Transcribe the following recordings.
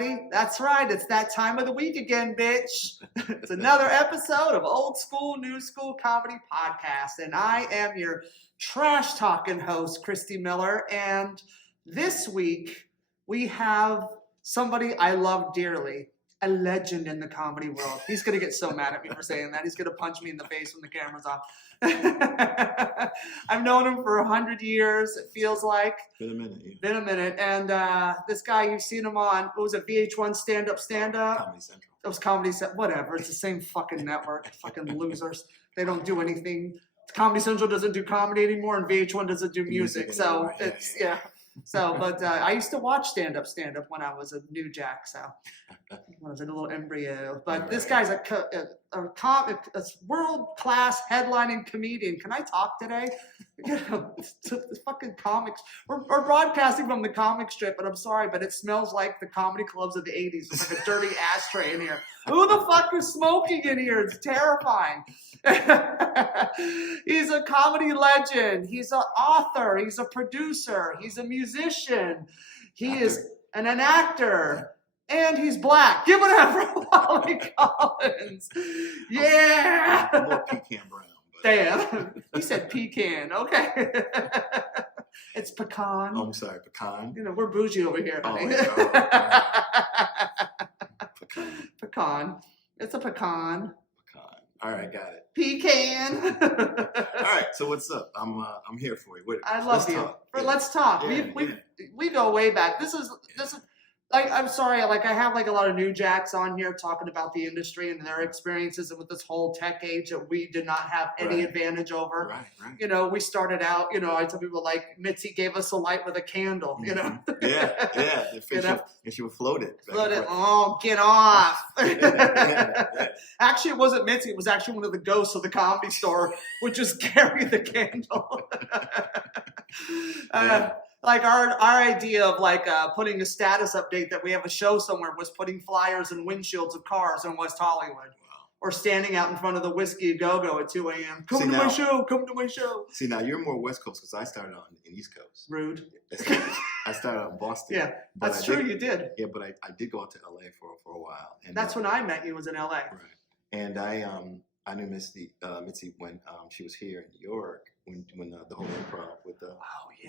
everybody. That's right. It's that time of the week again, bitch. It's another episode of Old School New School Comedy Podcast. And I am your trash talking host, Christy Miller. And this week we have somebody I love dearly, a legend in the comedy world. He's going to get so mad at me for saying that. He's going to punch me in the face when the camera's off. I've known him for 100 years, it feels like. Been a minute, yeah. Been a minute. And this guy, you've seen him on, what was it, VH1 Stand Up? Comedy Central. It was Comedy Central. Whatever. It's the same fucking network. Fucking losers. They don't do anything. Comedy Central doesn't do comedy anymore, and VH1 doesn't do music. So it's, yeah. So, but I used to watch stand up when I was a new jack. So I was a little embryo. But this guy's a world-class headlining comedian. Can I talk today? The fucking comics. We're broadcasting from the comic strip, and I'm sorry, but it smells like the comedy clubs of the 80s. It's like a dirty ashtray in here. Who the fuck is smoking in here? It's terrifying. He's a comedy legend. He's an author. He's a producer. He's a musician. He is an actor. And he's black. Give it up for Wali Collins. Yeah. More pecan brown. But... Damn. He said pecan. Okay. It's pecan. Oh, I'm sorry. Pecan? You know, we're bougie over here, honey. Pecan. Pecan. It's a pecan. All right, got it. Pecan. All right, so what's up? I'm here for you. I love you. Let's talk. We go way back. This is like, I'm sorry, like I have like a lot of new jacks on here talking about the industry and their experiences with this whole tech age that we did not have any advantage over. Right. You know, we started out, you know, I tell people like Mitzi gave us a light with a candle, you know. Yeah. If she would float it. Oh, get off. Actually, it wasn't Mitzi. It was actually one of the ghosts of the Comedy Store, would just carry the candle. Like our idea of like putting a status update that we have a show somewhere was putting flyers and windshields of cars in West Hollywood. Wow. Or standing out in front of the Whiskey A Go-Go at 2 a.m. Come to my show. See, now you're more West Coast because I started out in East Coast. Rude. I started out in Boston. Yeah, that's true, you did. Yeah, but I did go out to LA for a while. And that's when I met you, was in LA. Right. And I knew Mitzi when she was here in New York when the whole improv with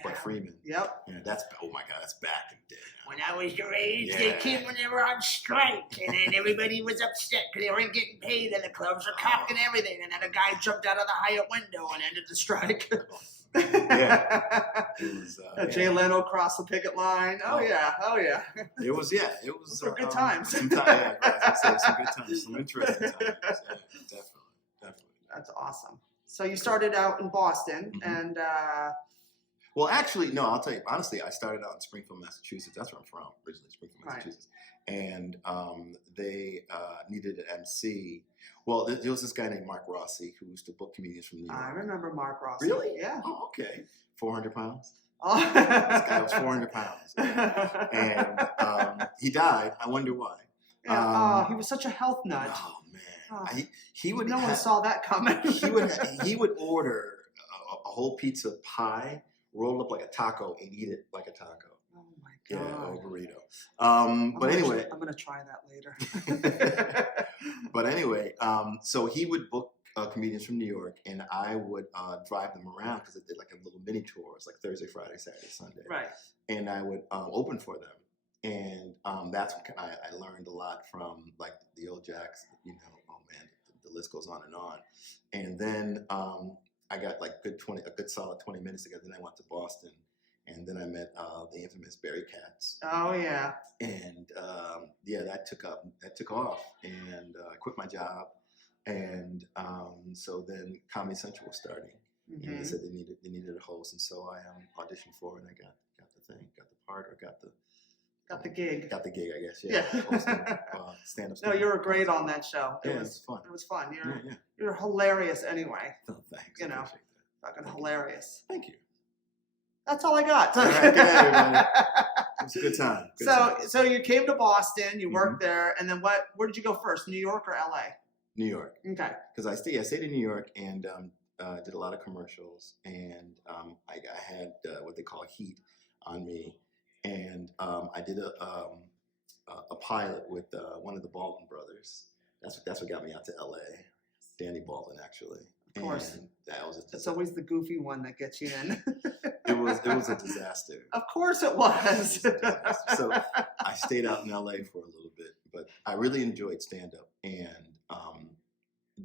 Buck Freeman. Yep. Yeah, that's oh my God, that's back in the day. When I was your age, they came when they were on strike, and then everybody was upset because they weren't getting paid, and the clubs were copping everything, and then a guy jumped out of the Hyatt window and ended the strike. Yeah. It was, Jay Leno crossed the picket line. Oh yeah. It was for good times. Some good times, some interesting times. Yeah, definitely. That's awesome. So you started out in Boston, and well, actually, no. I'll tell you honestly. I started out in Springfield, Massachusetts. That's where I'm from, originally, Springfield, Massachusetts. And they needed an MC. Well, there was this guy named Mark Rossi who used to book comedians from New York. I remember Mark Rossi. Really? Yeah. Oh, okay. 400 pounds. Oh. This guy was 400 pounds, and he died. I wonder why. Yeah. He was such a health nut. Oh man, he would. No one saw that coming. he would order a whole pizza pie, roll up like a taco, and eat it like a taco. Oh my God. Yeah, or a burrito. But anyway, I'm gonna try that later. But anyway, so he would book comedians from New York, and I would drive them around because it did like a little mini tours, like Thursday, Friday, Saturday, Sunday. Right. And I would open for them. And that's when I learned a lot from like the old jacks, you know, oh man, the list goes on. And then I got like a good solid 20 minutes together. Then I went to Boston, and then I met the infamous Barry Katz. Oh yeah. And that took off, and I quit my job. And so then Comedy Central was starting, and they said they needed a host, and so I auditioned for it, and I got the thing, got the part, or got the gig. Got the gig, I guess. Yeah. Hosting, stand-up. No, you were great on that show. It was fun. It was fun. You're hilarious anyway. Oh, thanks. You know, fucking hilarious. Thank you. That's all I got. All right, good everybody. It was a good time. So you came to Boston, you worked there, and then where did you go first, New York or LA? New York. Okay. Because I stayed in New York and did a lot of commercials, and I had what they call heat on me, and I did a pilot with one of the Baldwin brothers. That's what got me out to LA. Danny Baldwin, actually. Of course. And that was It's always the goofy one that gets you in. it was a disaster. Of course it was. So I stayed out in LA for a little bit, but I really enjoyed stand-up. And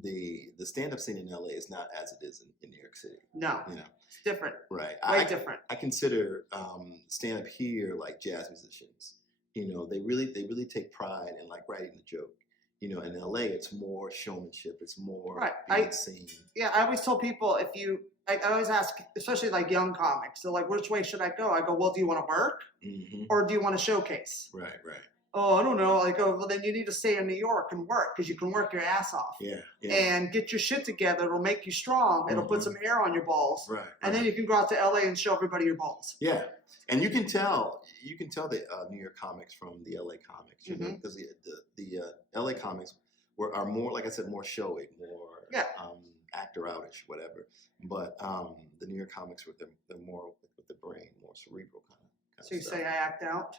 the stand-up scene in LA is not as it is in New York City. No, You know, it's different. right? Way different. I consider stand-up here like jazz musicians. You know, they really take pride in like writing the joke. You know, in LA, it's more showmanship. It's more Right. being seen. Yeah, I always tell people I always ask, especially like young comics, so like, which way should I go? I go, well, do you want to work or do you want to showcase? Right. Oh, I don't know. I go, well, then you need to stay in New York and work because you can work your ass off. Yeah. And get your shit together. It'll make you strong. It'll put some hair on your balls. Right. And then you can go out to LA and show everybody your balls. Yeah, and you can tell the New York comics from the LA comics, you know, because the LA comics are more, like I said, more showy, more actor outish, whatever. But the New York comics they're more with the brain, more cerebral kind of. So you stuff. say I act out?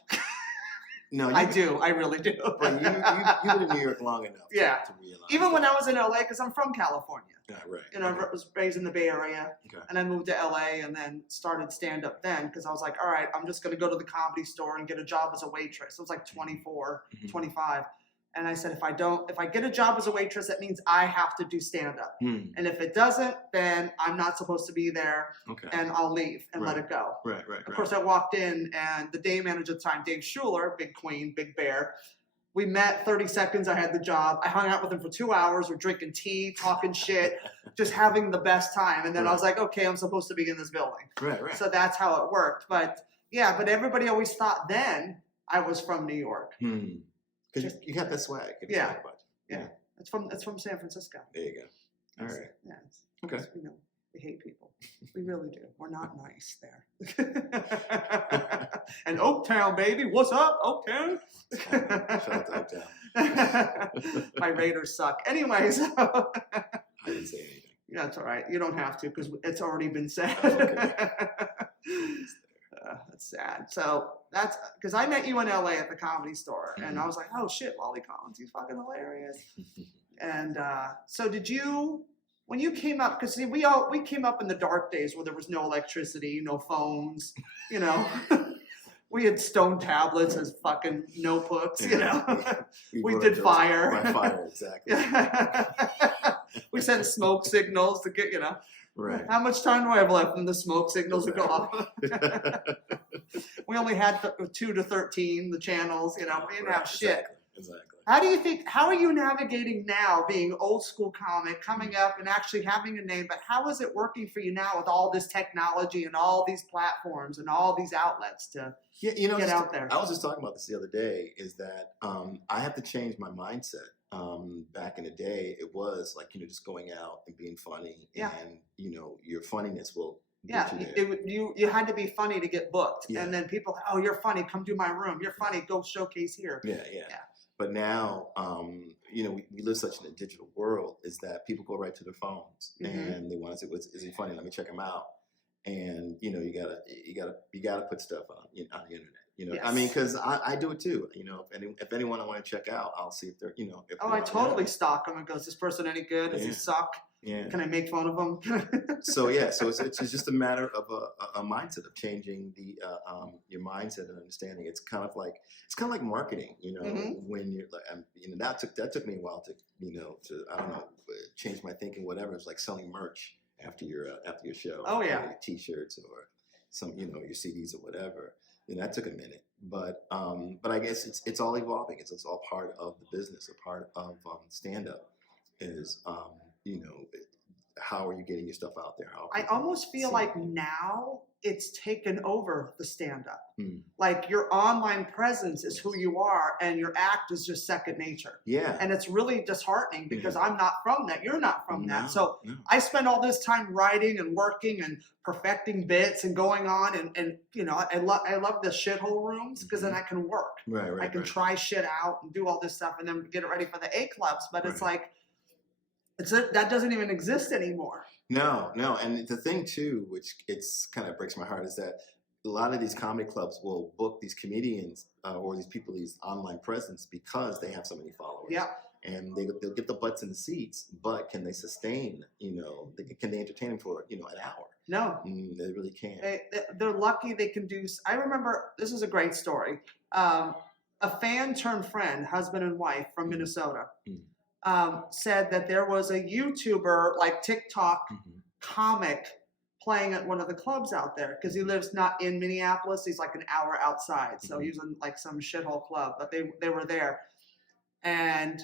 No, I do. I really do. But you've been in New York long enough to realize. Even when I was in LA, because I'm from California. Yeah, right. You know, I was raised in the Bay Area, Okay. and I moved to LA and then started stand-up then because I was like, all right, I'm just going to go to the Comedy Store and get a job as a waitress. I was like 24, 25. And I said, if I get a job as a waitress, that means I have to do stand-up. And if it doesn't, then I'm not supposed to be there, and I'll leave and let it go. Right. Of course, I walked in, and the day manager at the time, Dave Schuler, big queen, big bear, we met 30 seconds, I had the job. I hung out with him for 2 hours. We're drinking tea, talking shit, just having the best time. And then I was like, okay, I'm supposed to be in this building. Right. So that's how it worked. But everybody always thought then I was from New York. Because you got that swag. Yeah. It's from San Francisco. There you go. All right. Yeah. Okay. You know, we hate people. We really do. We're not nice there. And Oaktown, baby. What's up, Oaktown? Shout out to Oaktown. My Raiders suck. Anyways. I didn't say anything. Yeah, that's all right. You don't have to because it's already been said. Oh, okay. That's sad. So that's because I met you in LA at the Comedy Store, and I was like, oh shit, Wali Collins, he's fucking hilarious. And so did you, when you came up, because we came up in the dark days where there was no electricity, no phones, you know. We had stone tablets as fucking notebooks, you know. We did fire. By fire, exactly. We sent smoke signals to get, you know. Right. How much time do I have left in the smoke signals to go off? We only had 2 to 13, the channels, you know, we didn't have shit. Exactly. How are you navigating now being old school comic, coming up and actually having a name, but how is it working for you now with all this technology and all these platforms and all these outlets to get out there? I was just talking about this the other day, is that I have to change my mindset. Back in the day, it was like, you know, just going out and being funny, and you know, your funniness will get you there. You had to be funny to get booked, and then people, oh, you're funny, come do my room. You're funny, go showcase here. Yeah. But now, you know, we live such in a digital world, is that people go right to their phones and they want to say, is he funny? Let me check him out. And you know, you gotta put stuff on the internet. You know, I mean, because I do it too. You know, if anyone I want to check out, I'll see if they're, you know. If I totally stalk them and go, is this person any good? Does he suck? Yeah. Can I make fun of them? So it's just a matter of a mindset of changing your mindset and understanding. It's kind of like marketing. You know, when you're like, you know, that took me a while to, you know, I don't know, change my thinking. Whatever. It's like selling merch after your show. Oh yeah. Like T-shirts or some, you know, your CDs or whatever. And that took a minute, but I guess it's all evolving. It's all part of the business. A part of stand-up is you know, how are you getting your stuff out there? I almost feel like now it's taken over the stand-up. Like your online presence is who you are, and your act is just second nature. Yeah. And it's really disheartening because I'm not from that. You're not from that. So I spend all this time writing and working and perfecting bits and going on, and you know, I love the shithole rooms because then I can work. Right. I can try shit out and do all this stuff and then get it ready for the A clubs. But it's like, that doesn't even exist anymore. No. And the thing too, which it's kind of breaks my heart, is that a lot of these comedy clubs will book these comedians or these people, these online presence, because they have so many followers. Yeah. And they'll get the butts in the seats, but can they sustain, can they entertain them for, an hour? No. They really can't. They're lucky they can do. I remember, this is a great story. A fan turned friend, husband and wife from Minnesota, said that there was a YouTuber, like TikTok comic, playing at one of the clubs out there, because he lives not in Minneapolis. He's like an hour outside. So he was in like some shithole club, but they were there. And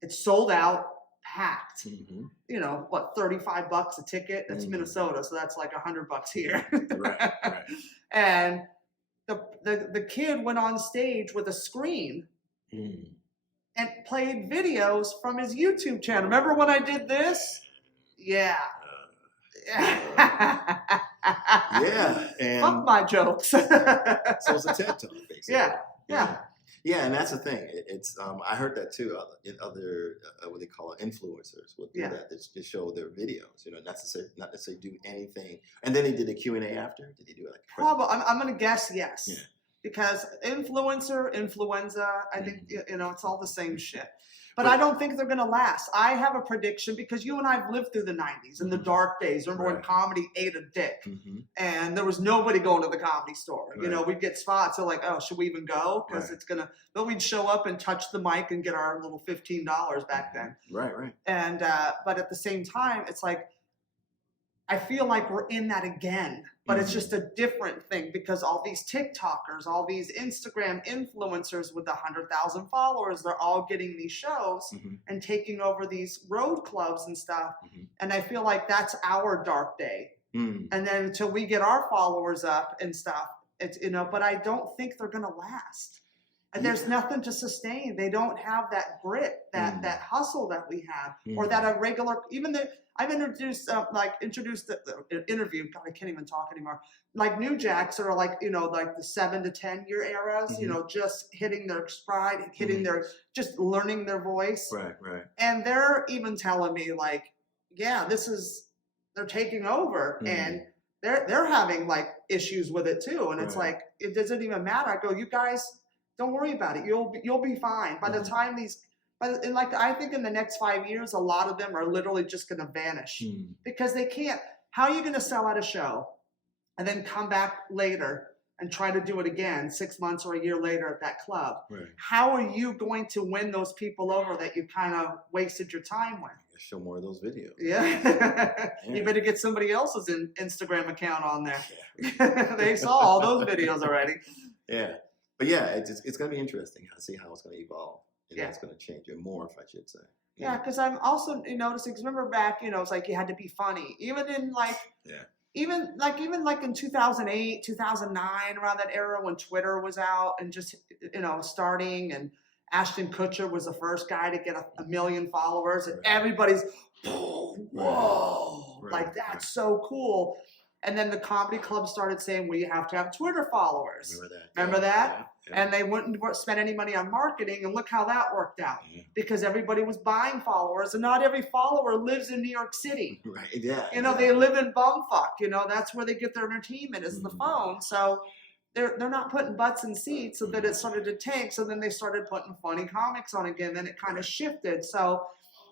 it's sold out, packed. What, $35 a ticket? That's Minnesota, so that's like $100 here. Right. And the kid went on stage with a screen and played videos from his YouTube channel. Remember when I did this? Yeah. Yeah, and fuck my jokes. so it's a TED Talk, basically. Yeah, and that's the thing. It's I heard that too. Other what they call it, influencers will do that. They show their videos. Not necessarily do anything. And then he did a Q&A after. Did he do it? Like probably. I'm gonna guess yes. Yeah. Because influenza. I think it's all the same shit. But I don't think they're going to last. I have a prediction, because you and I have lived through the 90s and the dark days. Remember when comedy ate a dick and there was nobody going to the Comedy Store. We'd get spots. They're like, oh, should we even go? Because it's going to, but we'd show up and touch the mic and get our little $15 back then. Right. And, but at the same time, it's like, I feel like we're in that again, but it's just a different thing, because all these TikTokers, all these Instagram influencers with 100,000 followers, they're all getting these shows and taking over these road clubs and stuff. And I feel like that's our dark day. And then until we get our followers up and stuff, it's, but I don't think they're going to last. And there's nothing to sustain. They don't have that grit, that hustle that we have, or that a regular, I've introduced the interview. God, I can't even talk anymore. Like New Jacks are like, like the 7 to 10 year eras, just hitting their stride, hitting their, just learning their voice. Right. And they're even telling me like, yeah, they're taking over and they're having like issues with it too. And it's like, it doesn't even matter. I go, you guys, don't worry about it. You'll be fine. By the time I think in the next 5 years, a lot of them are literally just going to vanish because they can't. How are you going to sell out a show and then come back later and try to do it again 6 months or a year later at that club? Right. How are you going to win those people over that you kind of wasted your time with? Show more of those videos. Yeah. You better get somebody else's Instagram account on there. Yeah. They saw all those videos already. Yeah. But yeah, it's going to be interesting to see how it's going to evolve. And it's going to change it more, if I should say. Yeah, because I'm also noticing, because remember back, it's like you had to be funny. Even in like, even in 2008, 2009, around that era when Twitter was out and just, starting, and Ashton Kutcher was the first guy to get a million followers, and everybody's, whoa, like that's so cool. And then the comedy club started saying, well, you have to have Twitter followers. Remember that? Yeah. And they wouldn't spend any money on marketing, and look how that worked out. Yeah. Because everybody was buying followers, and not every follower lives in New York City. Right, yeah. They live in bumfuck. That's where they get their entertainment is the phone. So they're not putting butts in seats, so that it started to tank. So then they started putting funny comics on again. Then it kind of shifted. So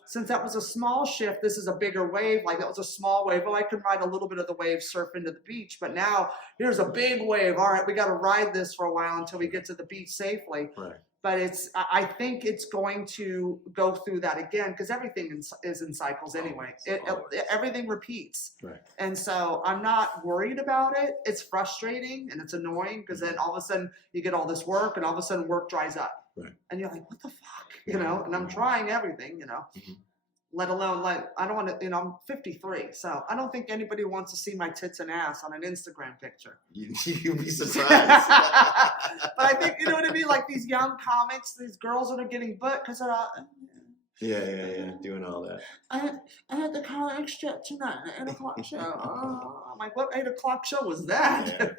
since that was a small shift, this is a bigger wave. Like that was a small wave. Oh, I can ride a little bit of the wave, surf into the beach. But now here's a big wave. All right, we got to ride this for a while until we get to the beach safely. Right. But I think it's going to go through that again, because everything is in cycles anyway. Everything repeats. Right. And so I'm not worried about it. It's frustrating and it's annoying, because then all of a sudden you get all this work, and all of a sudden work dries up. Right. And you're like, what the fuck? And I'm trying everything, let alone I don't want to, I'm 53, so I don't think anybody wants to see my tits and ass on an Instagram picture. You'd be surprised. But I think, you know what I mean? Like these young comics, these girls that are getting booked because they're all, doing all that. I had the comic strip tonight, an 8 o'clock show. I'm like, what 8 o'clock show was that? Yeah.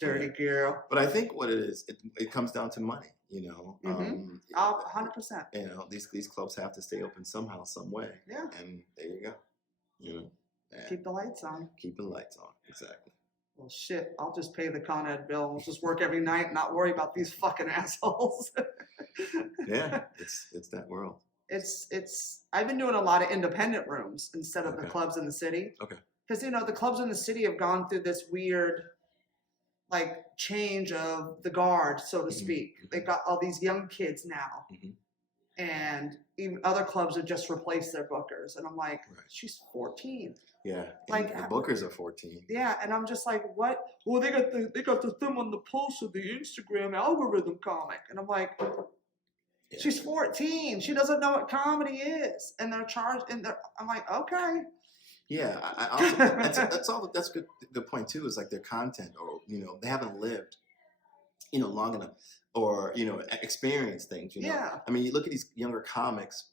Dirty girl. But I think what it is, it comes down to money. 100%. These clubs have to stay open somehow, some way. Yeah. And there you go. Keep the lights on. Keep the lights on. Exactly. well, shit, I'll just pay the Con Ed bill. I'll just work every night and not worry about these fucking assholes. Yeah, it's that world. I've been doing a lot of independent rooms instead of the Okay. clubs in the city. Okay. Because, the clubs in the city have gone through this weird, like, change of the guard, so to speak. They've got all these young kids now. And even other clubs have just replaced their bookers. And I'm like, she's 14. Yeah, Like, and the bookers are 14. Yeah, and I'm just like, what? Well, they got the thumb on the pulse of the Instagram algorithm comic. And I'm like, she's 14. She doesn't know what comedy is. And they're charged, I'm like, okay. Yeah, I also, that's good. The point too is like their content, or they haven't lived, long enough, or experienced things. Yeah. I mean, you look at these younger comics,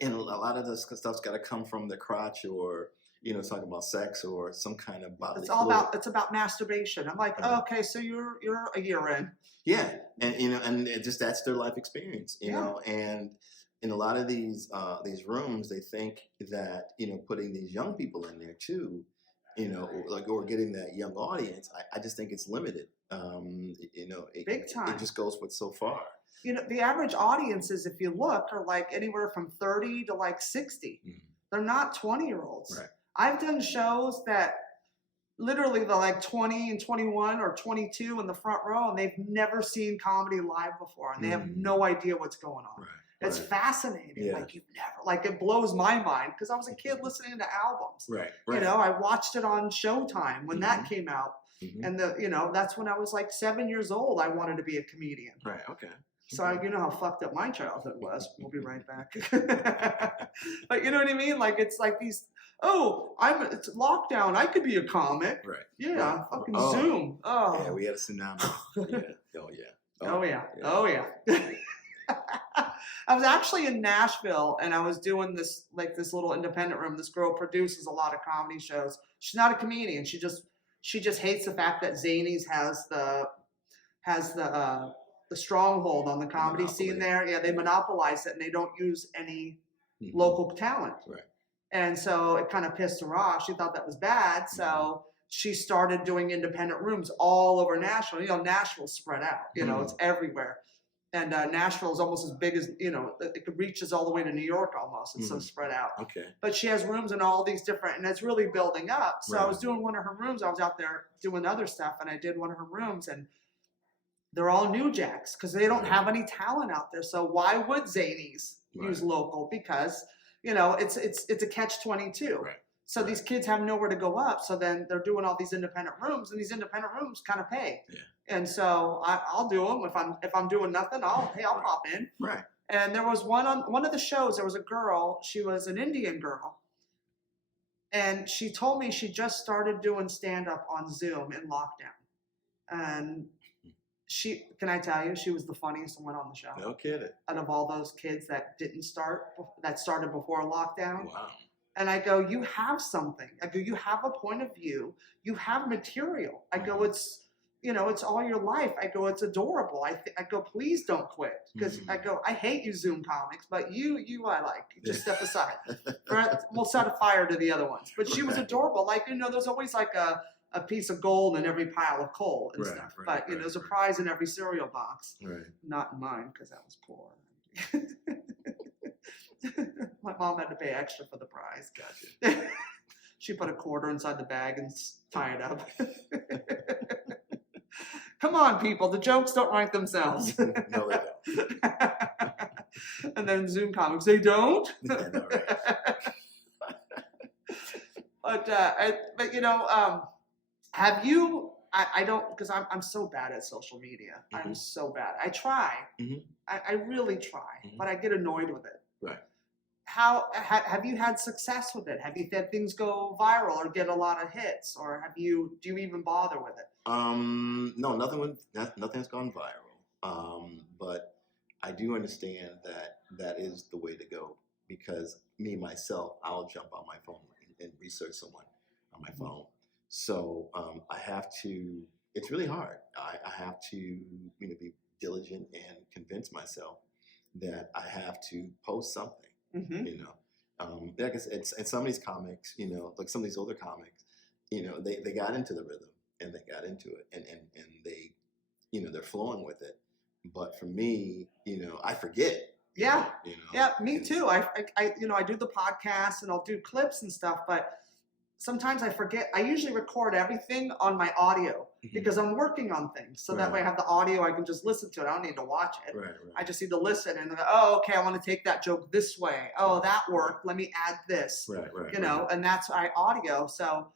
and a lot of this stuff's got to come from the crotch, or talking about sex or some kind of bodily. It's about masturbation. I'm like, okay, so you're a year in. Yeah, and and it just that's their life experience, and in a lot of these rooms, they think that putting these young people in there too, or getting that young audience. I just think it's limited. Big time. It just goes with so far. The average audiences, if you look, are like anywhere from 30 to like 60. They're not 20-year-olds. Right. I've done shows that literally they're like 20 and 21 or 22 in the front row, and they've never seen comedy live before, and they have no idea what's going on. Right. It's fascinating. Yeah. Like you've never, like it blows my mind because I was a kid listening to albums. Right. I watched it on Showtime when that came out, and that's when I was like 7 years old. I wanted to be a comedian. Right. Okay. So you know how fucked up my childhood was. We'll be right back. But you know what I mean? Like it's like these. Oh, it's lockdown. I could be a comic. Right. Yeah. Right. Fucking Zoom. Oh. Yeah, we had a tsunami. Yeah. Oh yeah. Oh yeah. Oh yeah. I was actually in Nashville, and I was doing this little independent room. This girl produces a lot of comedy shows. She's not a comedian. She just hates the fact that Zanies has the stronghold on the comedy scene there. Yeah, they monopolize it, and they don't use any local talent. Right. And so it kind of pissed her off. She thought that was bad. So she started doing independent rooms all over Nashville. Nashville's spread out. It's everywhere. And Nashville is almost as big as, it reaches all the way to New York almost. It's so spread out. Okay. But she has rooms in all these different, and it's really building up. So I was doing one of her rooms. I was out there doing other stuff, and I did one of her rooms, and they're all new jacks because they don't have any talent out there. So why would Zanies use local? Because, it's a catch-22. Right. So these kids have nowhere to go up. So then they're doing all these independent rooms, and these independent rooms kind of pay. Yeah. And so I'll do them if I'm doing nothing. I'll pop in. Right. And there was one of the shows. There was a girl. She was an Indian girl, and she told me she just started doing stand up on Zoom in lockdown. And can I tell you, she was the funniest one on the show. No kidding. Out of all those kids that started before lockdown. Wow. And I go, you have something. I go, you have a point of view. You have material. I go, it's all your life. I go, it's adorable. I go, please don't quit. Because I go, I hate you Zoom comics, but you I like. Just step aside. We'll set a fire to the other ones. But she was adorable. Like, there's always like a piece of gold in every pile of coal and stuff. But, there's a prize in every cereal box. Right. Not in mine, because I was poor. My mom had to pay extra for the prize. Gotcha. She put a quarter inside the bag and tie it up. Come on, people. The jokes don't write themselves. No, they don't. And then Zoom comics, they don't? Yeah, no, right. Have you, I don't, because I'm so bad at social media. I'm so bad. I try. I really try, but I get annoyed with it. Right. Have you had success with it? Have you had things go viral or get a lot of hits, or do you even bother with it? No, nothing has gone viral. But I do understand that is the way to go, because myself, I'll jump on my phone and research someone on my phone. So I have to. It's really hard. I have to be diligent and convince myself that I have to post something. Like I said, and some of these comics, like some of these older comics, they got into the rhythm, and they got into it, and they, they're flowing with it. But for me, I forget. Yeah. Yeah, me and- too. I do the podcast and I'll do clips and stuff, but sometimes I forget. I usually record everything on my audio because I'm working on things. So that way I have the audio, I can just listen to it. I don't need to watch it. Right. I just need to listen and oh, okay, I want to take that joke this way. Oh, that worked. Let me add this. Right. And that's audio. So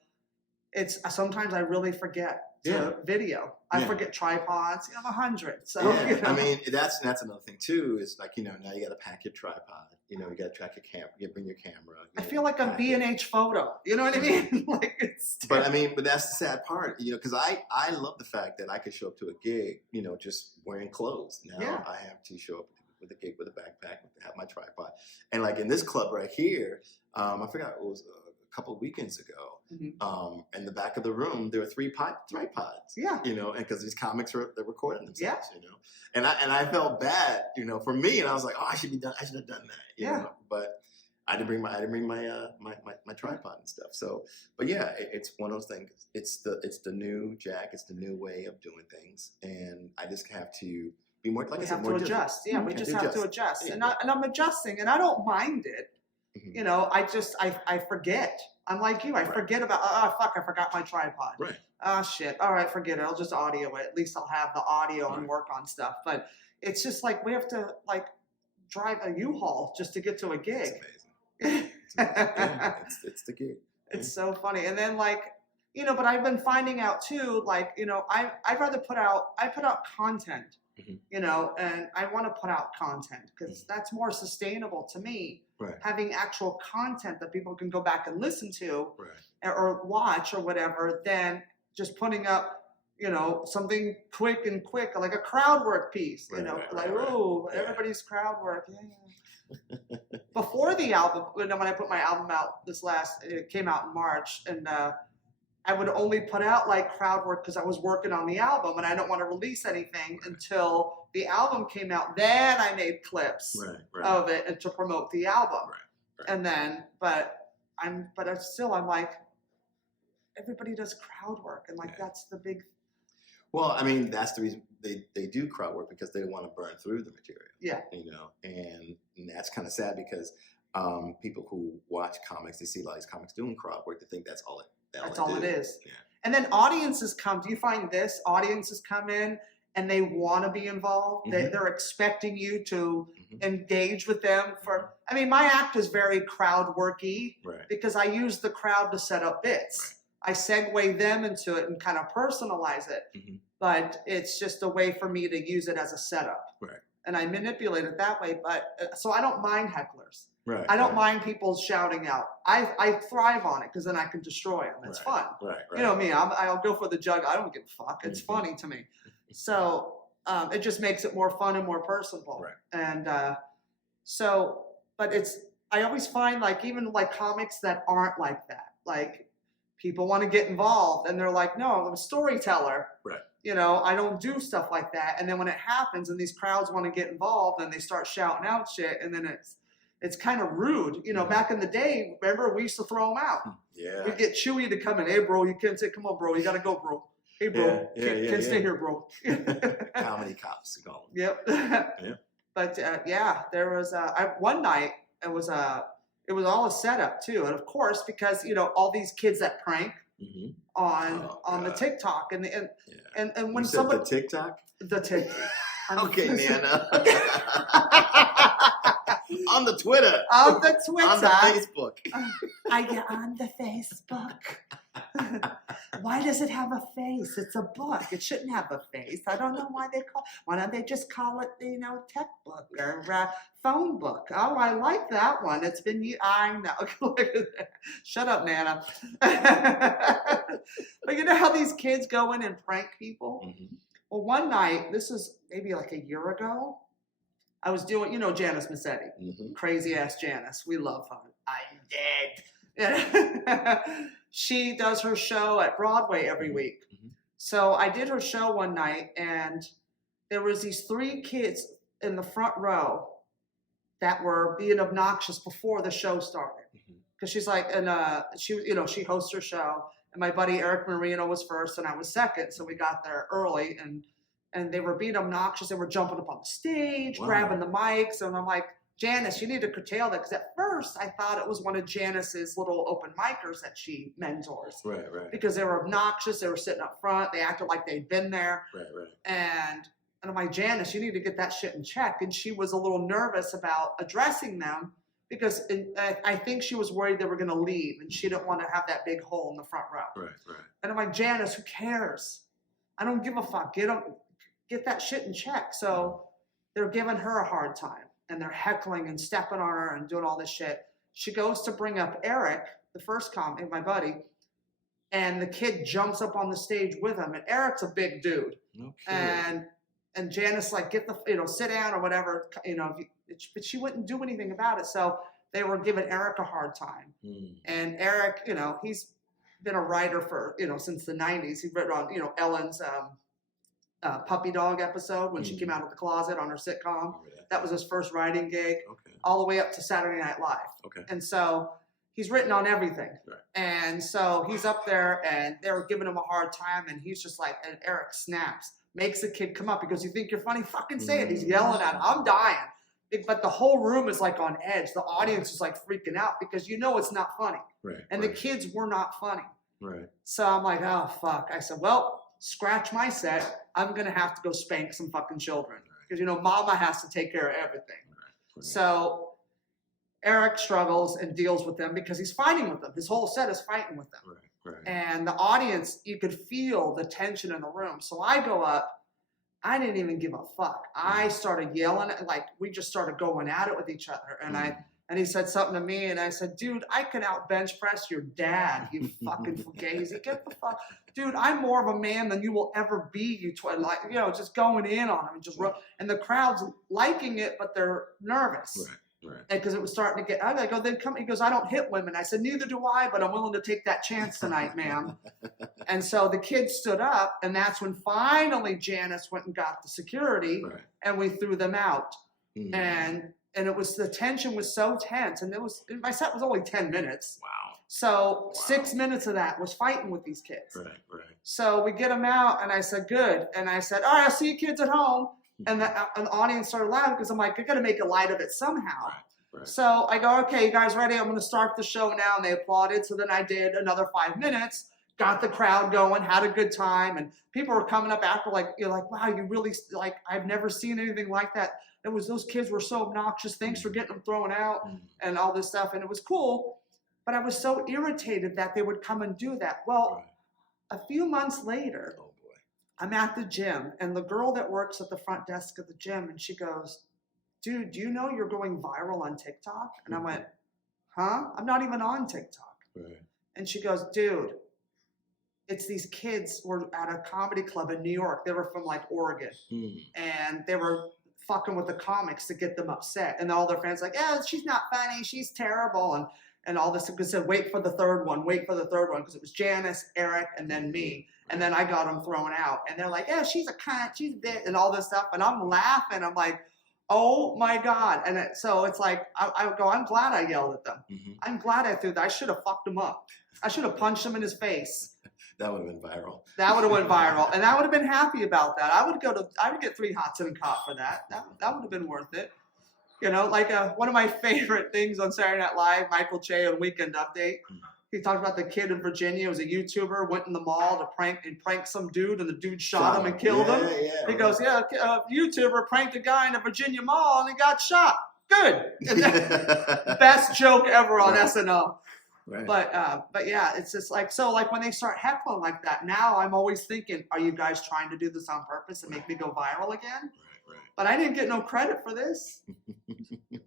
it's sometimes I really forget to video. I forget tripods. I have 100. So I mean, that's another thing too. Is like now you got to pack your tripod. You got to track your camera. You bring your camera. I feel like a B&H photo. You know what I mean? Like it's. But I mean, but that's the sad part. Because I love the fact that I could show up to a gig. Just wearing clothes. Now I have to show up with a gig with a backpack, have my tripod, and like in this club right here, I forgot it was a couple of weekends ago. In the back of the room, there were 3 tripods. Yeah. And because these comics they're recording themselves. And I felt bad, for me, and I was like, oh, I should have done that. You know? But I didn't bring my tripod and stuff. So, but yeah, it's one of those things. It's the new Jack. It's the new way of doing things, and I just have to be more. Like I said, more adjust. Yeah, we just have to adjust, yeah. and I'm adjusting, and I don't mind it. I forget. I'm like you. I forget about. Oh fuck! I forgot my tripod. Right. Oh shit! All right, forget it. I'll just audio it. At least I'll have the audio and work on stuff. But it's just like we have to drive a U-Haul just to get to a gig. It's amazing. It's the gig. It's so funny. And then but I've been finding out too. I'd rather put out content. And I want to put out content because that's more sustainable to me. Right. Having actual content that people can go back and listen to or watch or whatever than just putting up, something quick, like a crowd work piece, everybody's crowd work. Yeah. Before the album, when I put my album out it came out in March, and I would only put out crowd work because I was working on the album and I don't want to release anything until the album came out. Then I made clips of it and to promote the album. Right. And then, but I'm like, everybody does crowd work and that's the big. Well, I mean, that's the reason they do crowd work because they want to burn through the material. Yeah. And that's kind of sad because people who watch comics, they see a lot of these comics doing crowd work, they think that's all it is. Yeah. And then audiences come. Do you find this? Audiences come in and they want to be involved. They're expecting you to engage with them my act is very crowd worky because I use the crowd to set up bits. I segue them into it and kind of personalize it, but it's just a way for me to use it as a setup. Right. And I manipulate it that way, so I don't mind hecklers. Right. I don't mind people shouting out. I thrive on it because then I can destroy them. It's fun. Right. You know me. I'll go for the jug. I don't give a fuck. It's funny to me. So it just makes it more fun and more personable. Right. And but I always find even comics that aren't like that. People want to get involved and they're like, no, I'm a storyteller. Right. I don't do stuff like that. And then when it happens and these crowds want to get involved and they start shouting out shit, and then it's kind of rude. Back in the day, remember, we used to throw them out. Yeah. We'd get Chewy to come in. Hey, bro, you can't say, come on, bro. You got to go, bro. Hey, bro, can't stay here, bro. Comedy cops, you call them. Yep. Yeah. But, there was one night, it was all a setup, too. And, of course, because, all these kids that prank on the TikTok. And when you said somebody... the TikTok? The TikTok. Okay, Nana. On the Twitter. On the Twitter. On the Facebook. I get on the Facebook. Why does it have a face? It's a book. It shouldn't have a face. I don't know why why don't they just call it, tech book or phone book? Oh, I like that one. It's been I know. Shut up, Nana. But you know how these kids go in and prank people? Well, one night, this was maybe a year ago, I was doing, Janice Massetti. Crazy ass Janice. We love her. I'm dead. Yeah. She does her show at Broadway every week. So I did her show one night, and there was these 3 kids in the front row that were being obnoxious before the show started. Because she's like, and she hosts her show. and my buddy Eric Marino was first, and I was second. So we got there early, and they were being obnoxious. They were jumping up on the stage, grabbing the mics, and I'm like, Janice, you need to curtail that, because at first I thought it was one of Janice's little open micers that she mentors. Right. Because they were obnoxious. They were sitting up front. They acted like they'd been there. Right. And I'm like, Janice, you need to get that shit in check. And she was a little nervous about addressing them, because I think she was worried they were going to leave, and she didn't want to have that big hole in the front row. Right. And I'm like, Janice, who cares? I don't give a fuck. Get that shit in check. So they're giving her a hard time, and they're heckling and stepping on her and doing all this shit. She goes to bring up Eric, the first comic, my buddy, and the kid jumps up on the stage with him. And Eric's a big dude. Okay. And Janice, like, get the, sit down or whatever, but she wouldn't do anything about it. So they were giving Eric a hard time. And Eric, he's been a writer for, since the 90s. He's written on, Ellen's puppy dog episode when she came out of the closet on her sitcom. That was his first writing gig, all the way up to Saturday Night Live. And so he's written on everything. And so he's up there, and they were giving him a hard time, and he's just like, and Eric snaps, makes the kid come up. He goes, you think you're funny? Fucking say it. He's yelling at him. I'm dying. But the whole room is like on edge. The audience is like freaking out, because it's not funny. And the kids were not funny. So I'm like, oh, fuck. I said, well, scratch my set. I'm going to have to go spank some fucking children, because, mama has to take care of everything. So Eric struggles and deals with them, because he's fighting with them. His whole set is fighting with them. And the audience, you could feel the tension in the room. So I go up. I didn't even give a fuck. I started yelling, like we just started going at it with each other. And he said something to me, and I said, dude, I can out bench press your dad, you fucking fugazi. Get the fuck. Dude, I'm more of a man than you will ever be, just going in on him. And the crowd's liking it, but they're nervous. Because it was starting to get, I go, then come. He goes, I don't hit women. I said, neither do I, but I'm willing to take that chance tonight, ma'am. And so the kid stood up, and that's when finally Janice went and got the security, and we threw them out. And it was, the tension was so tense, and my set was only 10 minutes. So 6 minutes of that was fighting with these kids. So we get them out, and I said, good. And I said, all right, I'll see you kids at home. And the audience started laughing, because I'm like, I got to make a light of it somehow. So I go, okay, you guys ready? I'm going to start the show now. And they applauded. So then I did another 5 minutes, got the crowd going, had a good time. And people were coming up after, like, you're like, wow, you really, like, I've never seen anything like that. Those kids were so obnoxious. Thanks for getting them thrown out and all this stuff. And it was cool. But I was so irritated that they would come and do that. Well, a few months later, I'm at the gym, and the girl that works at the front desk of the gym, and she goes, dude, do you know you're going viral on TikTok? And I went, huh? I'm not even on TikTok. And she goes, dude, it's these kids were at a comedy club in New York. They were from like Oregon, and they were fucking with the comics to get them upset. And all their fans like, oh, she's not funny. She's terrible. And all this, because said, wait for the third one, because it was Janice, Eric, and then me. And then I got them thrown out. And they're like, yeah, she's a cunt, she's a bitch, and all this stuff. And I'm laughing. I'm like, oh my God. And so it's like, I go, I'm glad I yelled at them. I'm glad I threw that. I should have fucked him up. I should have punched him in his face. That would have been viral. That would have went viral. And I would have been happy about that. I would get 3 hots and caught for that. That would have been worth it. Like one of my favorite things on Saturday Night Live, Michael Che on Weekend Update. He talked about the kid in Virginia who was a YouTuber, went in the mall to prank some dude, and the dude shot him and killed him. He goes, a YouTuber pranked a guy in a Virginia mall, and he got shot. Good. Best joke ever on SNL. But yeah, it's just like, so like when they start heckling like that, now I'm always thinking, are you guys trying to do this on purpose and make me go viral again? But I didn't get no credit for this.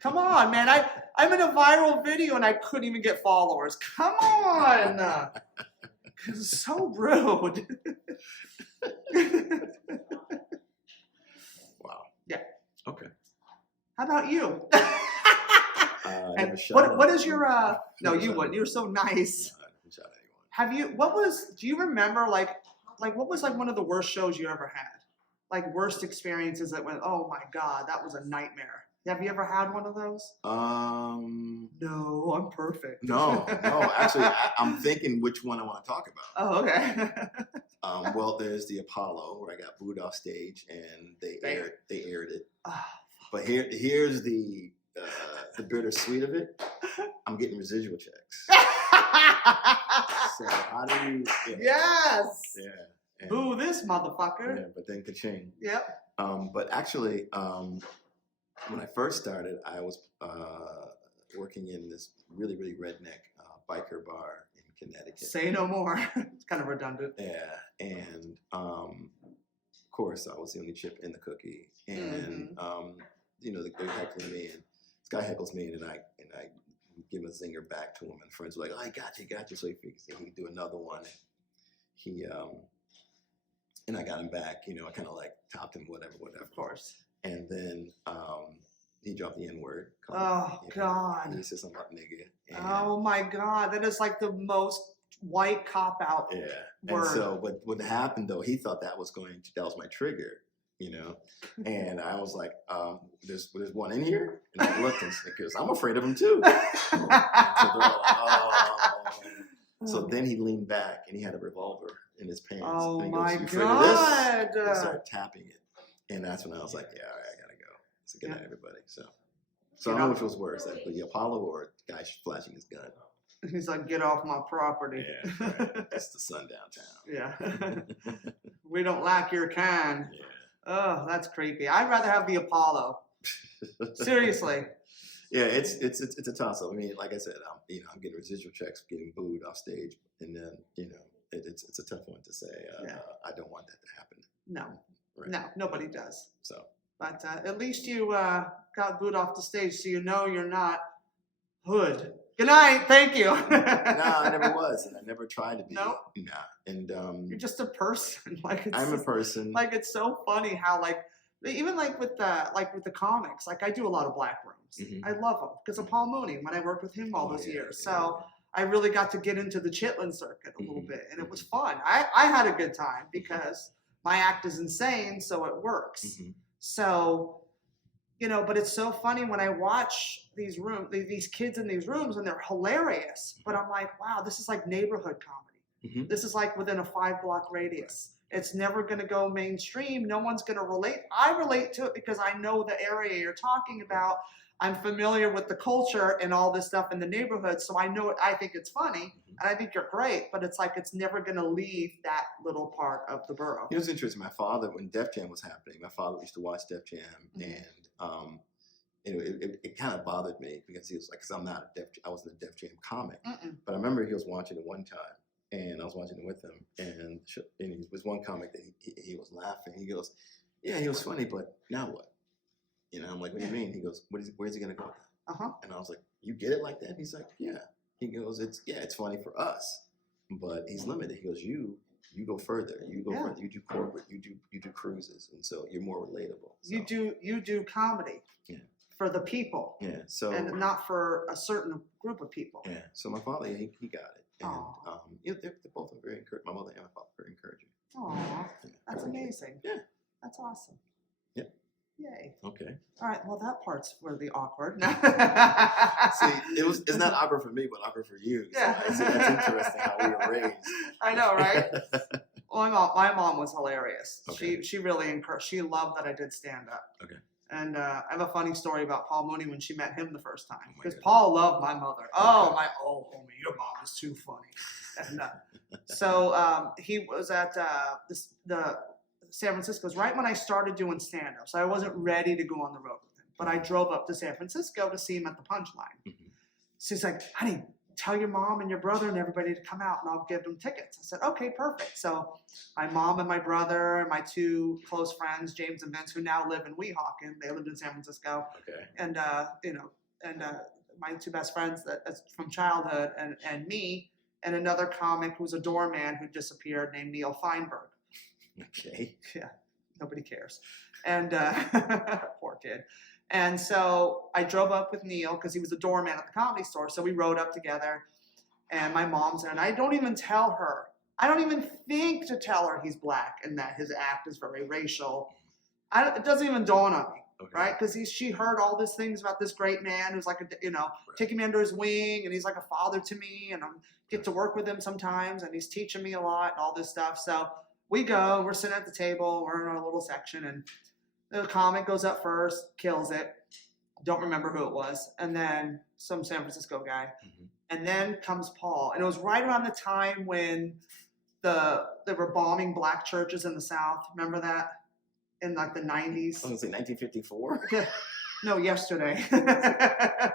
Come on, man. I'm in a viral video and I couldn't even get followers. Come on. It's so rude. Wow. Yeah. Okay. How about you? And what is your no, you wouldn't. You're so nice. Have you do you remember like what was like one of the worst shows you ever had? Like worst experiences that went, oh my God, that was a nightmare. Have you ever had one of those? No, I'm perfect. No. Actually, I'm thinking which one I want to talk about. Oh, okay. Well, there's the Apollo where I got booed off stage, and they aired it. Oh. But here's the bittersweet of it. I'm getting residual checks. So how do you? Yeah. Yes. Yeah. And, Boo this motherfucker. Yeah, but then ka-ching. Yep. But actually, when I first started, I was working in this really, really redneck biker bar in Connecticut. Say no more. It's kind of redundant. Yeah, and of course, I was the only chip in the cookie, and they're heckling me, and this guy heckles me, and I give a zinger back to him, and friends were like, "Oh, I got you," so he could do another one. And I got him back. I kind of like topped him, whatever. Of course. And then he dropped the N-word. Oh, God. He said something about nigga. Oh, my God. That is like the most white cop-out Yeah. word. And so, but what happened, though, he thought that was my trigger, And I was like, there's one in here? And I looked and said, because I'm afraid of him, too. And so they're all like, oh. So then he leaned back, and he had a revolver in his pants. Oh, and he goes, my "You afraid of this?" God. And I started tapping it. And that's when I was like, yeah, all right, I gotta go. So good night, everybody. So I don't know which was worse, the Apollo or the guy flashing his gun. He's like, get off my property. Yeah, right. It's the sun downtown. Yeah. We don't like your kind. Yeah. Oh, that's creepy. I'd rather have the Apollo. Seriously. Yeah, it's a toss up. I mean, like I said, I'm getting residual checks, getting booed off stage, and then it's a tough one to say. I don't want that to happen. No. Right. No, nobody does. So, but at least you got booed off the stage, so you're not hood. Good night. Thank you. No, I never was, and I never tried to be. Nope. Nah. And you're just a person. I'm a person. Like, it's so funny how even with the comics, I do a lot of black rooms. Mm-hmm. I love them because of Paul Mooney when I worked with him all those years. Yeah. So I really got to get into the Chitlin circuit a little Mm-hmm. bit, and it was fun. I had a good time because my act is insane, so it works. Mm-hmm. So, but it's so funny when I watch these kids in these rooms, and they're hilarious. But I'm like, wow, this is like neighborhood comedy. Mm-hmm. This is like within a 5-block radius. It's never going to go mainstream. No one's going to relate. I relate to it because I know the area you're talking about. I'm familiar with the culture and all this stuff in the neighborhood, so I know it. I think it's funny, and I think you're great, but it's like it's never going to leave that little part of the borough. It was interesting. My father, when Def Jam was happening, my father used to watch Def Jam, Mm-hmm. and it kind of bothered me because he was like, because I wasn't a Def Jam comic, but I remember he was watching it one time, and I was watching it with him, and he was one comic that he was laughing. He goes, "Yeah, he was funny, but now what?" I'm like, "What do you mean?" He goes, "Where's he gonna go with that?" Uh-huh. And I was like, "You get it like that?" He's like, "Yeah." He goes, "It's funny for us, but he's limited." He goes, "You go further. You go further. You do corporate. You do cruises, and so you're more relatable." So, You do comedy for the people, So and not for a certain group of people. Yeah. So my father, he got it, and they're both very encouraging. My mother and my father are very encouraging. Aw, that's amazing. Yeah. That's awesome. Yeah. Yay. Okay. All right. Well, that part's really awkward. See, it's not awkward for me, but awkward for you. So Yeah. that's interesting how we were raised. I know, right? Well, my mom was hilarious. Okay. She really encouraged. She loved that I did stand up. Okay. And I have a funny story about Paul Mooney when she met him the first time, Oh my because God. Paul loved my mother. Oh, homie, your mom is too funny. And so he was at the San Francisco's right when I started doing stand-up. So I wasn't ready to go on the road with him, but I drove up to San Francisco to see him at the Punchline. Mm-hmm. So he's like, "Honey, tell your mom and your brother and everybody to come out, and I'll give them tickets." I said, "Okay, perfect." So my mom and my brother and my two close friends, James and Vince, who now live in Weehawken, they lived in San Francisco, Okay. and my two best friends that's from childhood, and me, and another comic who's a doorman who disappeared named Neil Feinberg. Okay. Yeah, nobody cares. And poor kid. And so I drove up with Neil because he was a doorman at the Comedy Store. So we rode up together, and my mom's there. And I don't even tell her. I don't even think to tell her he's black and that his act is very racial. It doesn't even dawn on me. Okay. right? Because she heard all these things about this great man who's like taking me under his wing, and he's like a father to me, and I get to work with him sometimes, and he's teaching me a lot and all this stuff. So we go, we're sitting at the table, we're in our little section, and the comic goes up first, kills it. Don't remember who it was, and then some San Francisco guy, and then comes Paul, and it was right around the time when they were bombing black churches in the South. Remember that? In like the 90s. I was gonna say 1954. No, yesterday. I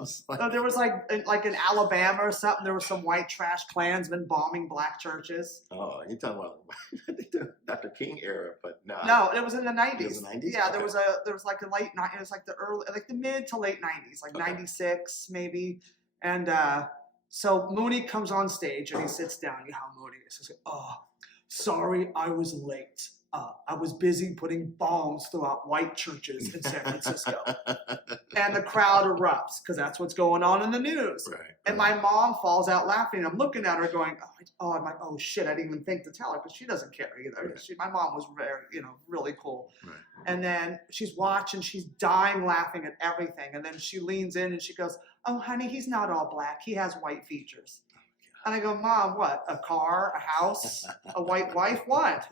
was like, No, there was like in Alabama or something. There was some white trash Klansmen bombing black churches. oh, you're talking about the Dr. King era, but no. No, it was in the 90s. It was the 90s? Yeah, Okay. there was like a late night. It was like the mid to late 90s, like Okay. 96 maybe. And so Mooney comes on stage and he sits down. You know how Mooney is. He's like, "Oh, sorry, I was late. I was busy putting bombs throughout white churches in San Francisco." And the crowd erupts because that's what's going on in the news. Right. And my mom falls out laughing. I'm looking at her going, I'm like, oh shit, I didn't even think to tell her because she doesn't care either. Right. My mom was very, really cool. Right. And then she's watching, she's dying laughing at everything. And then she leans in and she goes, "Oh, honey, he's not all black. He has white features." And I go, "Mom, what? A car, a house, a white wife? What?"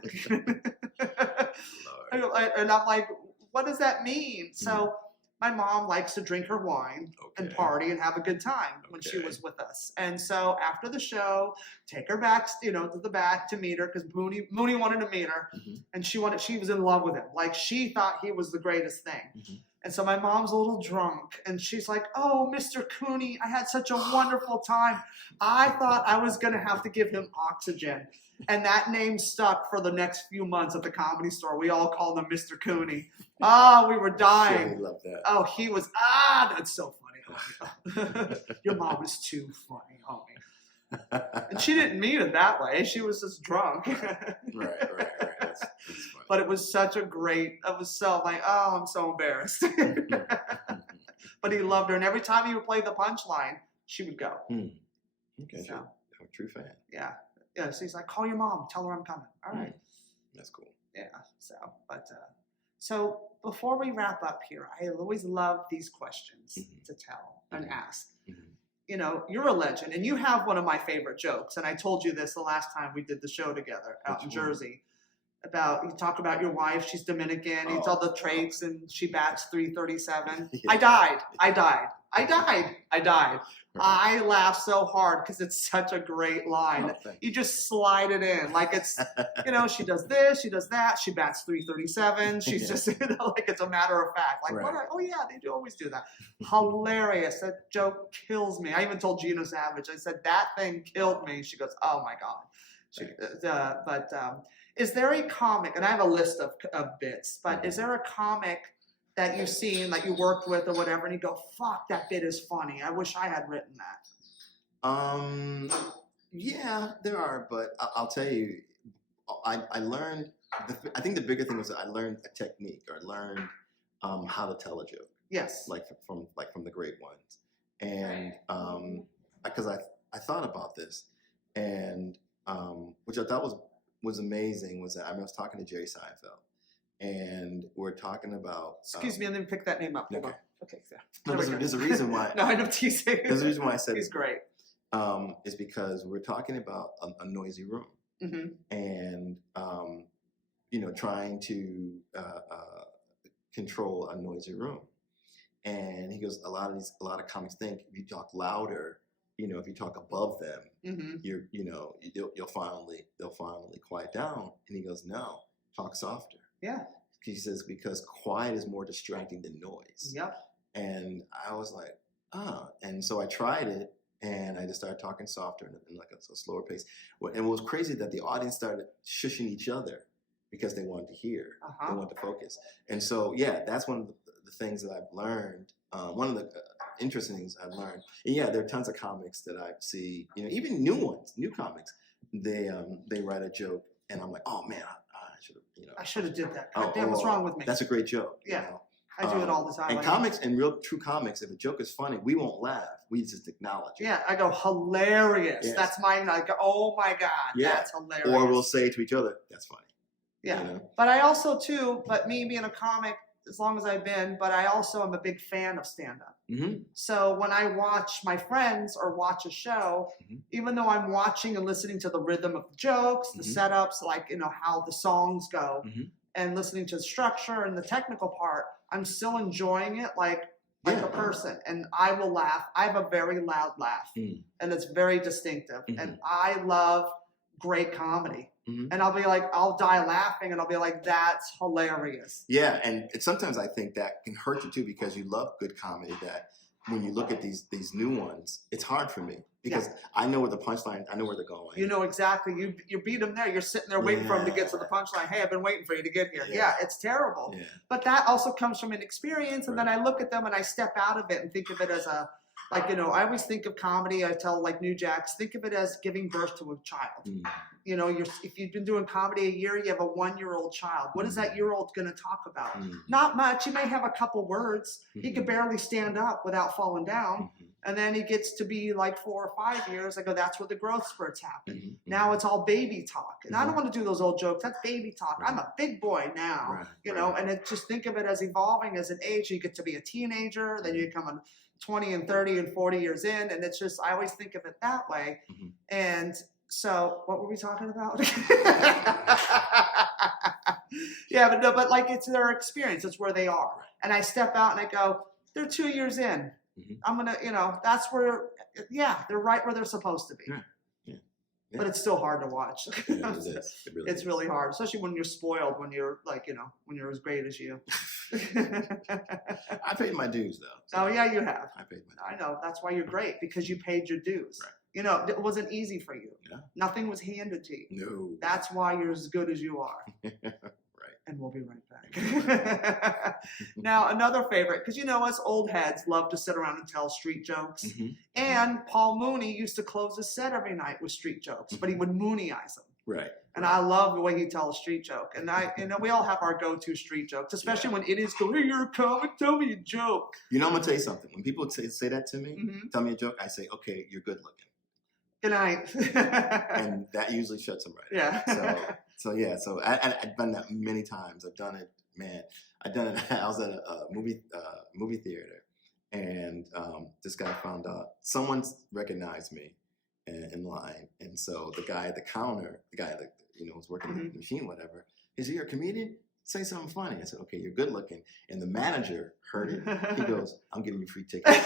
And I'm like, "What does that mean?" So my mom likes to drink her wine and Okay. party and have a good time when she Okay. was with us. And so after the show, take her back, to the back to meet her because Mooney wanted to meet her, and she was in love with him. Like she thought he was the greatest thing. And so my mom's a little drunk, and she's like, "Oh, Mr. Cooney, I had such a wonderful time. I thought I was going to have to give him oxygen." And that name stuck for the next few months at the Comedy Store. We all called him Mr. Cooney. Oh, we were dying. Sure, love that. Oh, he was, that's so funny, homie. Your mom is too funny, homie. And she didn't mean it that way. She was just drunk. Right. That's funny. But it was such a great, it was so like, oh, I'm so embarrassed. But he loved her. And every time he would play the punchline, she would go. Okay, So, sure. I'm a true fan. yeah. Yeah. So he's like, "Call your mom. Tell her I'm coming." All right. That's cool. Yeah. So before we wrap up here, I always love these questions to tell and ask. You're a legend, and you have one of my favorite jokes. And I told you this the last time we did the show together out in Jersey. You talk about your wife. She's Dominican. You tell the traits, and she bats .337. Yeah. I died. I laugh so hard because it's such a great line. Oh, thank You just slide it in like it's, she does this, she does that, she bats .337. She's just, like it's a matter of fact. Like, Right. oh yeah, they do always do that. Hilarious. That joke kills me. I even told Gina Savage, I said, that thing killed me. She goes, "Oh my God." Is there a comic, and I have a list of bits, but is there a comic that you've seen, that you worked with or whatever, and you go, "Fuck, that bit is funny. I wish I had written that"? Yeah, there are, but I'll tell you, I learned. I think the bigger thing was that I learned a technique, or learned how to tell a joke, Yes. like from the great ones, and because I thought about this, and which I thought was amazing was that I was talking to Jerry Seinfeld, and we're talking about. Excuse me, let me pick that name up. Hold Okay. on. Okay, so. No, there's a reason why. No, I'm teasing. There's a reason why I said He's it. great. Is because we're talking about a noisy room, and trying to control a noisy room. And he goes, a lot of comics think if you talk louder, if you talk above them, they'll finally quiet down. And he goes, "No, talk softer." Yeah. He says, because quiet is more distracting than noise. Yep. And I was like, and so I tried it, and I just started talking softer and like a slower pace. And what was crazy that the audience started shushing each other because they wanted to hear, they wanted to focus. And so, yeah, that's one of the things that I've learned. One of the interesting things I've learned. And yeah, there are tons of comics that I see, even new comics, they write a joke, and I'm like, "Oh man, I should have, I did that. God damn, what's wrong with me?" That's a great joke. Yeah. I do it all the time. And comics, and real true comics, if a joke is funny, we won't laugh. We just acknowledge it. Yeah, I go, "Hilarious." Yes. That's mine. I go, "Oh my God, that's hilarious." Or we'll say to each other, "That's funny." Yeah. But I also too, me being a comic, as long as I've been, but I also am a big fan of stand-up. Mm-hmm. So when I watch my friends or watch a show, even though I'm watching and listening to the rhythm of the jokes, the setups, like, how the songs go, and listening to the structure and the technical part, I'm still enjoying it like a person. And I will laugh. I have a very loud laugh, and it's very distinctive. And I love great comedy. And I'll be like, I'll die laughing, and I'll be like, that's hilarious. Yeah, and sometimes I think that can hurt you too, because you love good comedy, that when you look at these new ones, it's hard for me because I know where the punchline, I know where they're going. You know exactly. You beat them there. You're sitting there waiting for them to get to the punchline. Hey, I've been waiting for you to get here. Yeah, it's terrible. Yeah. But that also comes from an experience, and then I look at them and I step out of it and think of it as a, like, I always think of comedy. I tell like new jacks, think of it as giving birth to a child. If you've been doing comedy a year, you have a 1-year-old child. What is that year-old going to talk about? Not much. He may have a couple words. He could barely stand up without falling down. And then he gets to be like 4 or 5 years. I go, that's where the growth spurts happen. Now it's all baby talk. And I don't want to do those old jokes. That's baby talk. I'm a big boy now, and just think of it as evolving as an age. You get to be a teenager, then you become 20 and 30 and 40 years in. And it's just, I always think of it that way. And so what were we talking about? but like, it's their experience. It's where they are. And I step out and I go, they're 2 years in. I'm going to, that's where, they're right where they're supposed to be. Yeah. But it's still hard to watch. Yeah, it is. It really it's is. really hard, especially when you're spoiled, when you're like, when you're as great as you. I paid my dues though. So Oh yeah, you have. I paid my dues. I know. That's why you're great, because you paid your dues. Right. It wasn't easy for you. Yeah. Nothing was handed to you. No. That's why you're as good as you are. Right. And we'll be right back. Now, another favorite, because us old heads love to sit around and tell street jokes. And Paul Mooney used to close his set every night with street jokes, but he would Mooney-ize them. Right. And I love the way he tells a street joke. And we all have our go-to street jokes, especially when it is go, hey, you're a comic, tell me a joke. I'm gonna tell you something. When people say that to me, tell me a joke, I say, okay, you're good looking. Good night. And that usually shuts them right. Yeah. So I've done that many times. I've done it, man. I've done it. I was at a movie theater, and this guy found out someone recognized me in line, and so the guy at the counter, the guy that was working the machine, whatever, he said, "You're a comedian? Say something funny." I said, "Okay, you're good looking." And the manager heard it. He goes, "I'm giving you free tickets."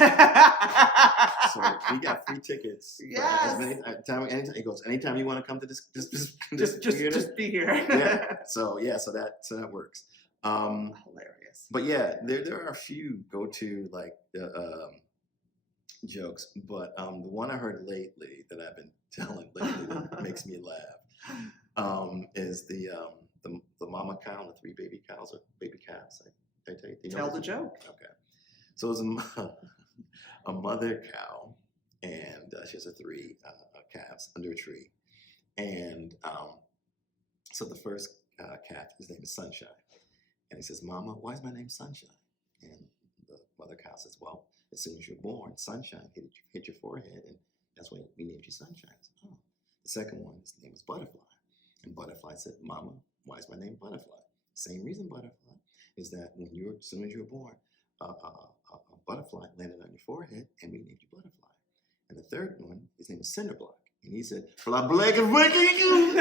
So we got free tickets. Yes. Anytime, he goes, "Anytime you want to come to this theater, just be here. So that works. Hilarious. But yeah, there are a few go-to like jokes, but the one I heard lately that I've been telling lately that makes me laugh is the mama cow and the 3 baby cows or baby calves. I tell you, Tell the joke. Okay, so it was a mother cow, and she has 3 calves under a tree, and so the first calf, his name is Sunshine, and he says, "Mama, why is my name Sunshine?" And the mother cow says, "Well, as soon as you're born, sunshine hit your forehead, and that's why we named you Sunshine." I said, "Oh." The second one, his name was Butterfly, and Butterfly said, "Mama, why is my name Butterfly?" Same reason, Butterfly, is that as soon as you were born, a butterfly landed on your forehead, and we named you Butterfly. And the third one, his name was Cinderblock, and he said, "Fly black and waking you."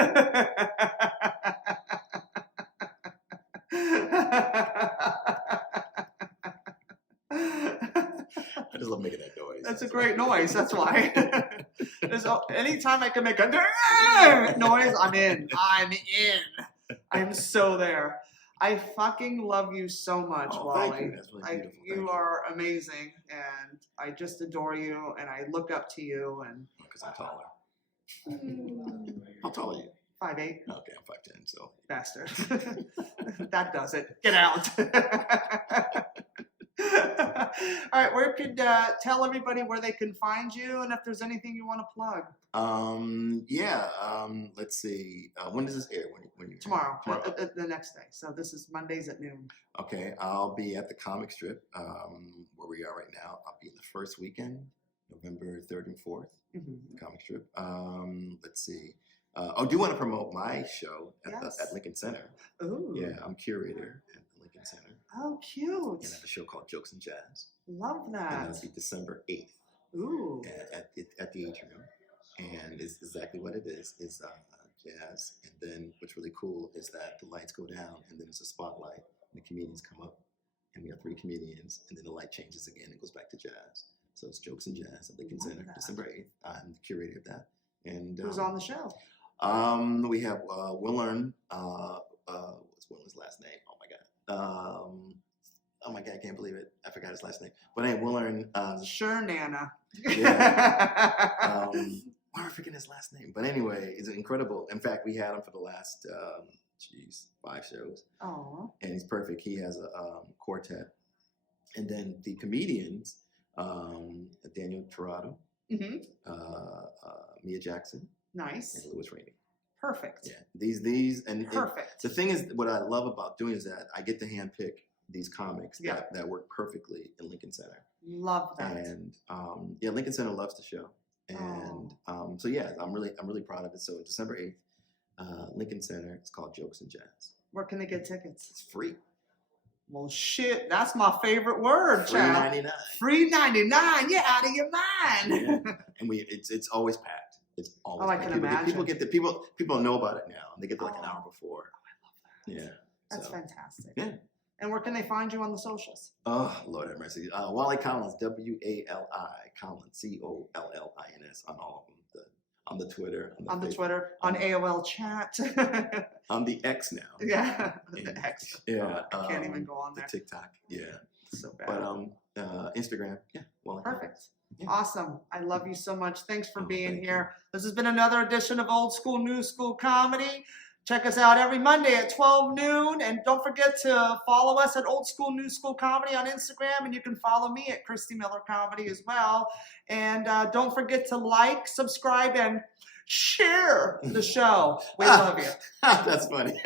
I just love making that noise. That's a great noise. That's why. Anytime I can make a noise, I'm in. I'm so there. I fucking love you so much, Wally. Thank you. That's really beautiful. You are amazing, and I just adore you, and I look up to you. And because I'm taller. How tall are you? 5'8". Okay, I'm 5'10", so. Bastard. That does it. Get out. All right, where could tell everybody where they can find you, and if there's anything you want to plug. Let's see. When does this air? When you Tomorrow. The next day. So this is Mondays at noon. Okay, I'll be at the comic strip where we are right now. I'll be in the first weekend, November 3rd and 4th. The comic strip. Let's see. I do want to promote my show at Lincoln Center. Ooh. Yeah, I'm curator at the Lincoln Center. Oh, cute. And I have a show called Jokes and Jazz. Love And that. that'll be December 8th Ooh. at the Atrium. And it's exactly what it is jazz. And then what's really cool is that the lights go down and then there's a spotlight and the comedians come up. And we have 3 comedians and then the light changes again and goes back to jazz. So it's Jokes and Jazz at Lincoln Love Center, that. December 8th. I'm the curator of that. And Who's on the show? We have Willern. What's Willern's last name? Oh my God. Oh my God, I can't believe it. I forgot his last name. But anyway, Willern. Sure, Nana. Yeah. Why am I forgetting his last name? But anyway, it's incredible. In fact, we had him for the last 5 shows. Oh. And he's perfect. He has a quartet. And then the comedians, Daniel Torado, Mm-hmm. Mia Jackson, Nice. and Louis Rainey. Perfect. Yeah, these and Perfect. the thing is, what I love about doing is that I get to handpick these comics Yeah. that work perfectly in Lincoln Center. Love that. And yeah, Lincoln Center loves the show. And so yeah, I'm really proud of it. So December 8th, Lincoln Center. It's called Jokes and Jazz. Where can they get tickets? It's free. Well, shit, that's my favorite word, Free child. $99. Free 99. You're out of your mind. Yeah. And it's always packed. It's always Oh, I packed. can imagine. People know about it now. And they get there like an Oh. hour before. Yeah. That's so. fantastic. Yeah. And where can they find you on the socials? Oh, Lord have mercy. Wali Collins, W-A-L-I, Collins, Collins on all of them. On the Twitter. On the Facebook, Twitter, on AOL chat. on the X now. Yeah, Yeah. the X. Yeah. I can't even go on the there. TikTok. Yeah. So bad. But Instagram. Yeah. Wali Perfect. Collins. Yeah. Awesome. I love you so much. Thanks for Oh, being thank here. This has been another edition of Old School, New School Comedy. Check us out every Monday at 12 noon. And don't forget to follow us at Old School, New School Comedy on Instagram. And you can follow me at Christy Miller Comedy as well. And don't forget to like, subscribe, and share the show. We love you. That's funny.